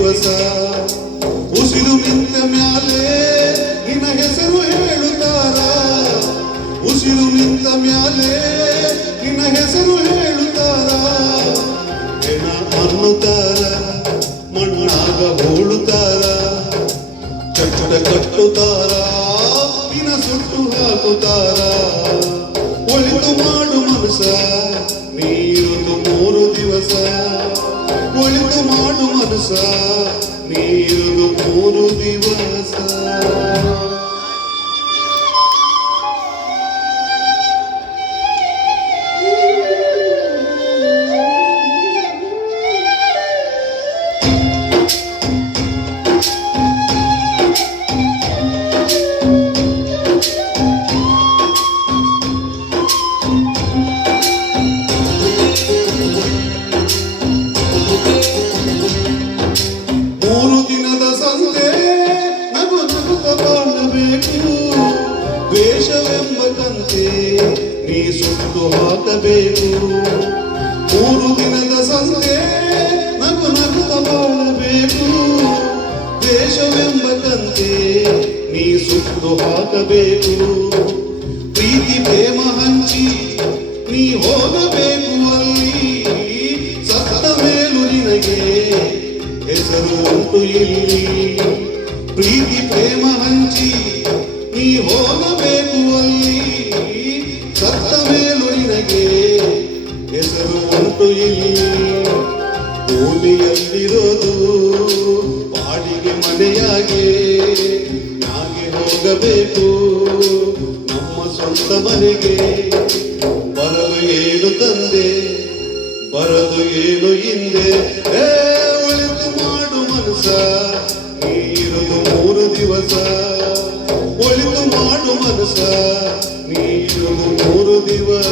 ದಿವಸ ಉಸಿರು ನಿಂತ ಮ್ಯಾಲೆ ನಿನ್ನ ಹೆಸರು ಹೇಳುತ್ತಾರ ಉಸಿರು ನಿಂತ ಮ್ಯಾಲೆ ನಿನ್ನ ಹೆಸರು ಹೇಳುತ್ತಾರ ಹೆಣ ಅನ್ನುತ್ತಾರ ಮಣ್ಣಾಗ ಹೂಳುತ್ತಾರ ಚಟ್ಟ ಕಟ್ಟುತ್ತಾರ ನಿನ್ನ ಸುಟ್ಟು ಹಾಕುತ್ತಾರ ಒಳಿತು ಮಾಡು ಮನಸ ನೀರುದು 3 ದಿವಸ ಒಳಿತು ಮಾಡು ಮನಸ ನೀರುದು 3 ದಿವಸ ದ್ವೇಷವೆಂಬ ಕಂತೆ ನೀ ಸುಟ್ಟು ಹಾಕಬೇಕು 3 ದಿನದ ಸಂತೆ ನಗು ನಗುತ್ತ ಬಾಳಬೇಕು ದ್ವೇಷವೆಂಬ ಕಂತೆ ನೀ ಸುಟ್ಟು ಹಾಕಬೇಕು ಪ್ರೀತಿ ಪ್ರೇಮ ಹಂಚಿ ನೀ ಹೋಗಬೇಕು ಅಲ್ಲಿ ಸತ್ತ ಮೇಲೂ ನಿನಗೆ ಹೆಸರು ಉಂಟು ಇಲ್ಲಿ ಪ್ರೀತಿ ಪ್ರೇಮ ಹಂಚಿ ನೀ ಹೋಗಬೇಕು ಅಲ್ಲಿ ಸತ್ತ ಮೇಲೂ ನಿನಗೆ ಹೆಸರು ಉಂಟು ಇಲ್ಲಿ ಭೂಮಿಯಲ್ಲಿರೋದು ಬಾಡಿಗೆ ಮನೆಯಾಗೆ ಯಾಕೆ ಹೋಗಬೇಕು ನಮ್ಮ ಸ್ವಂತ ಮನೆಗೆ ಬರದು ಏನು ತಂದೆ ಬರದು ಏನು ಹಿಂದೆ ಒಳಿತು ಮಾಡು ಮನಸ ನೀರುದು 3 ದಿವಸ ಒಳಿತು ಮಾಡು ಮನಸ ನೀರುದು 3 ದಿವಸ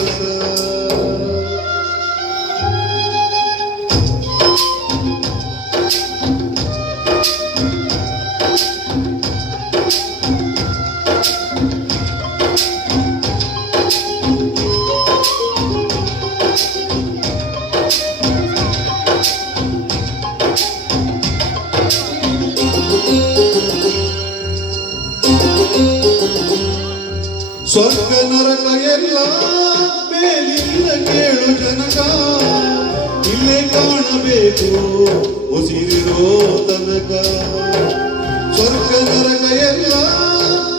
ಸ್ವರ್ಗ ನರಕ ಎಲ್ಲ ಮೇಲಿಲ್ಲ ಕೇಳು ಜನಕ ಇಲ್ಲೇ ಕಾಣಬೇಕು ಉಸಿರಿರೋ ತನಕ ಸ್ವರ್ಗ ನರಕ ಎಲ್ಲ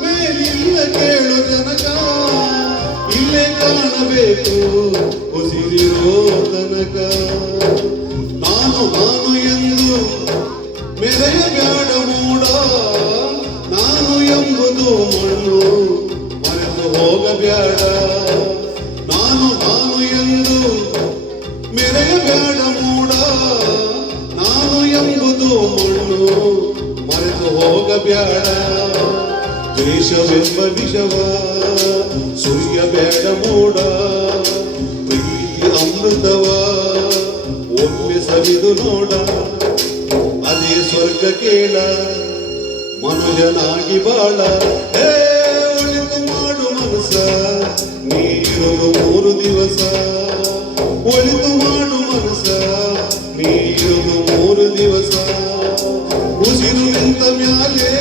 ಮೇಲಿಲ್ಲ ಕೇಳು ಜನಕ ಇಲ್ಲೇ ಕಾಣಬೇಕು ಉಸಿರಿರೋ ತನಕ ನಾನು ಎಂದು ಮೆರೆಯಬೇಡ ಮೂಡ ನಾನು ಎಂಬುದು ಮಣ್ಣು ಹೋಗಬೇಡ ನಾನು ಎಂದು ಮೆರೆಯಬೇಡ ಮೂಡ ನಾನು ಎಂಬುದು ಮಣ್ಣು ಮರೆತು ಹೋಗಬೇಡ ದ್ವೇಷವೆಂಬ ವಿಷವ ಸುರಿಯಬೇಡ ಮೂಡ ಪ್ರೀತಿ ಅಮೃತವ ಒಮ್ಮೆ ಸವಿದು ನೋಡ ಅದೇ ಸ್ವರ್ಗ ಕೇಳ ಮನುಜನಾಗಿ ಬಾಳ ನೀರುದು 3 ದಿವಸ ಒಳಿತು ಮಾಡು ಮನಸ ನೀರುದು 3 ದಿವಸ ಉಸಿರು ನಿಂತ ಮ್ಯಾಲೆ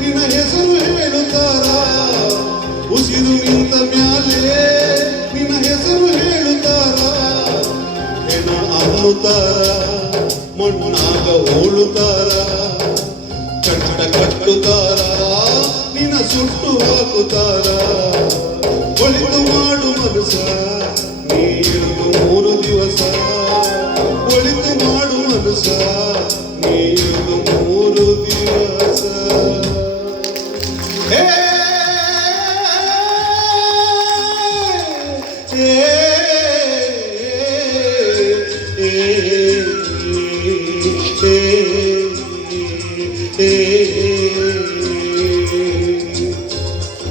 ನಿನ್ನ ಹೆಸರು ಹೇಳುತ್ತಾರ ಉಸಿರು ನಿಂತ ಮ್ಯಾಲೆ ನಿನ್ನ ಹೆಸರು ಹೇಳುತ್ತಾರ ಹೆಣ ಅನ್ನುತ್ತಾರ ಮಣ್ಣಾಗ ಹೋಳುತ್ತಾರ ಕಟ್ಟ ಕಟ್ಟುತ್ತಾರ ನಿನ್ನ ಸುಟ್ಟು ಹಾಕುತ್ತಾರ ಒಳಿತು ಮಾಡು ಮನಸ ನೀರುದು 3 ದಿವಸ ಒಳಿತು ಮಾಡು ಮನಸ ನೀರುದು 3 ದಿವಸ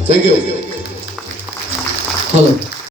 Thank you. Hello.